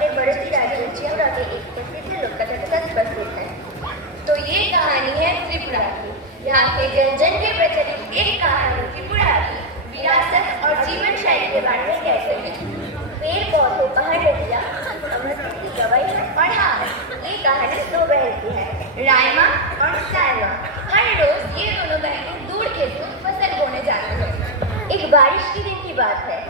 अपने बड़ोसी राज्य चिमरा के एक प्रसिद्ध लोककथा के साथ प्रस्तुत है। तो ये कहानी है त्रिपुरा की। यहाँ के जन जन के प्रचलित एक कहानी त्रिपुरा की विरासत और जीवन शैली के बारे में कहते हैं। पेड़ पौधे पहाड़ नदियाँ अमृत की गवाही और हाँ, ये कहानी दो बहन की है, रायमा और सायमा। हर रोज ये दोनों बहनें दूर खेतों में फसल बोने जाती हैं। एक बारिश के दिन की बात है।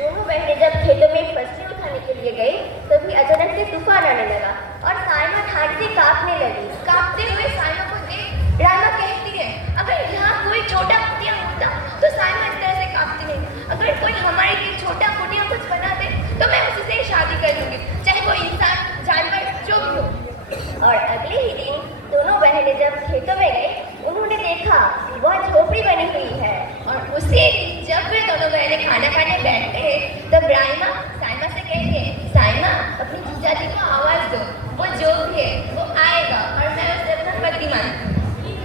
दोनों बहनें जब खेतों में फसलें उठाने के लिए गई तभी अचानक से तूफान आने लगा और सायमा ठंड से कांपने लगी। कांपते हुए सायमा को देख रायमा कहती है, अगर यहाँ कोई छोटा कुटिया होता तो सायमा इस तरह से कांपती नहीं। अगर कोई हमारे लिए छोटा कुटिया कुछ बना दे तो मैं उसी से शादी कर लूंगी, चाहे वो इंसान जानवर जो भी हो। और अगले ही दिन दोनों बहनें जब खेतों में गई उन्होंने देखा वह झोपड़ी बनी हुई है। और उसी दिन जब वे दोनों बहनें खाना खाने बैठते हैं तब रायमा सायमा से कहती है, सायमा अपनी जीजा जी को आवाज दो, वो जो भी है वो आएगा और मैं उसे अपना पति मानूंगी।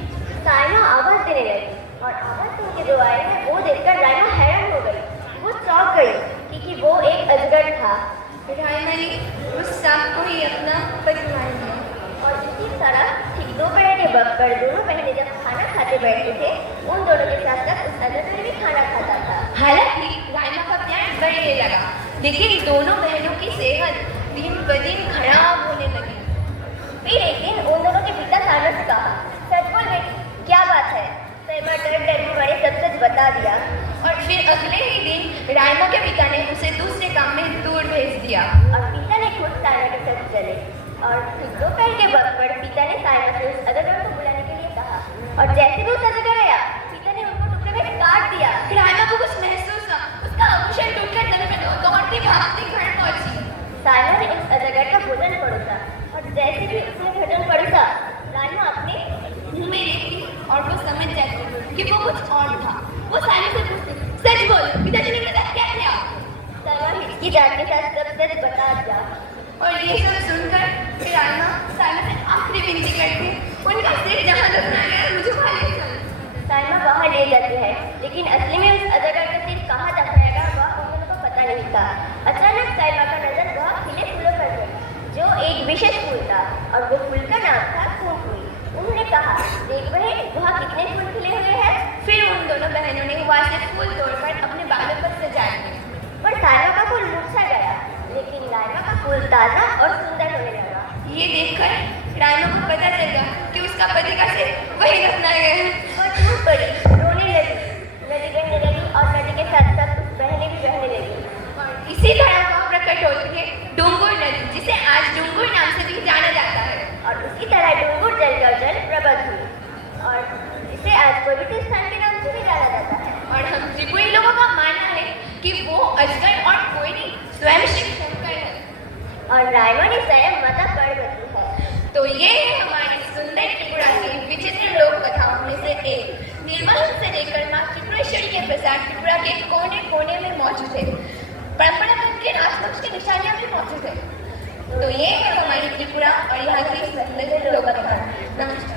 सायमा आवाज देने लगी और आवाज सुन के जो आए हैं वो देखकर रायमा हैरान हो गई। वो चौंक गई क्योंकि वो एक अजगर था। रायमा ने उस सांप को ही अपना पति मान लिया। और इसी तरह ठीक दोपहर के वक्त पर दोनों बहनें जब खाना खाते बैठते थे उन दोनों के साथ साथ उस अजगर भी खाना खाता था। हालांकि रायमा का प्यार बढ़ने लगा, लेकिन दोनों बहनों की सेहत दिन ब दिन खराब होने लगी। फिर एक दिन उन दोनों के पिता सायमा से कहा, सच बोल बेटी, क्या बात है? सायमा डर डर के मारे सब सच बता दिया। और फिर अगले ही दिन रायमा के पिता ने उसे दूसरे काम में दूर भेज दिया और पिता ने खुद सायमा के साथ चले। और दोपहर के वक्त पर पिता ने सायमा से उस अजगर को बुलाने के लिए कहा और जैसे भी उस अजगर आया पिता ने उनको टुकड़े में काट दिया। रायमा को कुछ महसूस हुआ, उसका आभूषण टूटकर जमीन में दौड़ती भागती घर पहुंची। सायमा ने उस अजगर का भोजन परोसा और जैसे भी उसने भोजन परोसा रायमा अपने मुंह में देखती और वो समझ जाती कि वो कुछ और था। वो सायमा से पूछती, सच बोल, पिताजी ने मेरे साथ क्या किया? सायमा हिचकी जान के साथ सब सच बता दिया। और ये सब सुनकर रायमा सायमा से आखिरी विनती करती, उनका सिर जहाँ दफनाया गया मुझे वहाँ ले चलो। सायमा वहाँ ले जाती है, लेकिन असली में उस अजगर का सिर कहाँ दफनाया गया वह उन दोनों को पता नहीं था। अचानक सायमा का नजर वहाँ खिले फूलों पर गई, जो एक विशेष फूल था और वो फूल का नाम था खूंखुई। उन्होंने कहा, देख बहन, वहाँ कितने फूल खिले हुए हैं। फिर उन दोनों बहनों ने वहाँ से फूल तोड़कर अपने बालों पर सजा दिए। पर सायमा का फूल मुरझा गया, लेकिन रायमा का फूल ताजा और सुंदर होने लगा। ये देखकर रायमा को पता चल गया कि उसका पति का सिर वही दफनाया गया है। वो टूट पड़ी, रोने लगी, नदी बहने लगी और नदी के साथ साथ उस बहनें भी बहने लगी। और इसी तरह वह प्रकट होती है डूंगुर नदी, जिसे आज डूंगुर नाम से भी जाना जाता है। और उसी तरह डूंगुर जल का जल प्रबल हुई और जिसे आज पवित्र स्थान के नाम से भी जाना जाता है। और हम त्रिपुरी लोगों का मानना है कि वो अजगर और कोई नहीं, स्वयं शिव शंकर है और रायमा ने स्वयं माता पार्वती है। तो ये है हमारी सुंदर त्रिपुरा की विचित्र लोक कथाओं में से एक। निर्माण से लेकर माँ त्रिपुरेश्वरी के प्रसाद त्रिपुरा के कोने कोने में मौजूद है। परंपरागत के राजवंश की निशानियाँ भी मौजूद है। तो ये है हमारी त्रिपुरा और यहाँ की सुंदर लोक कथा। नमस्कार।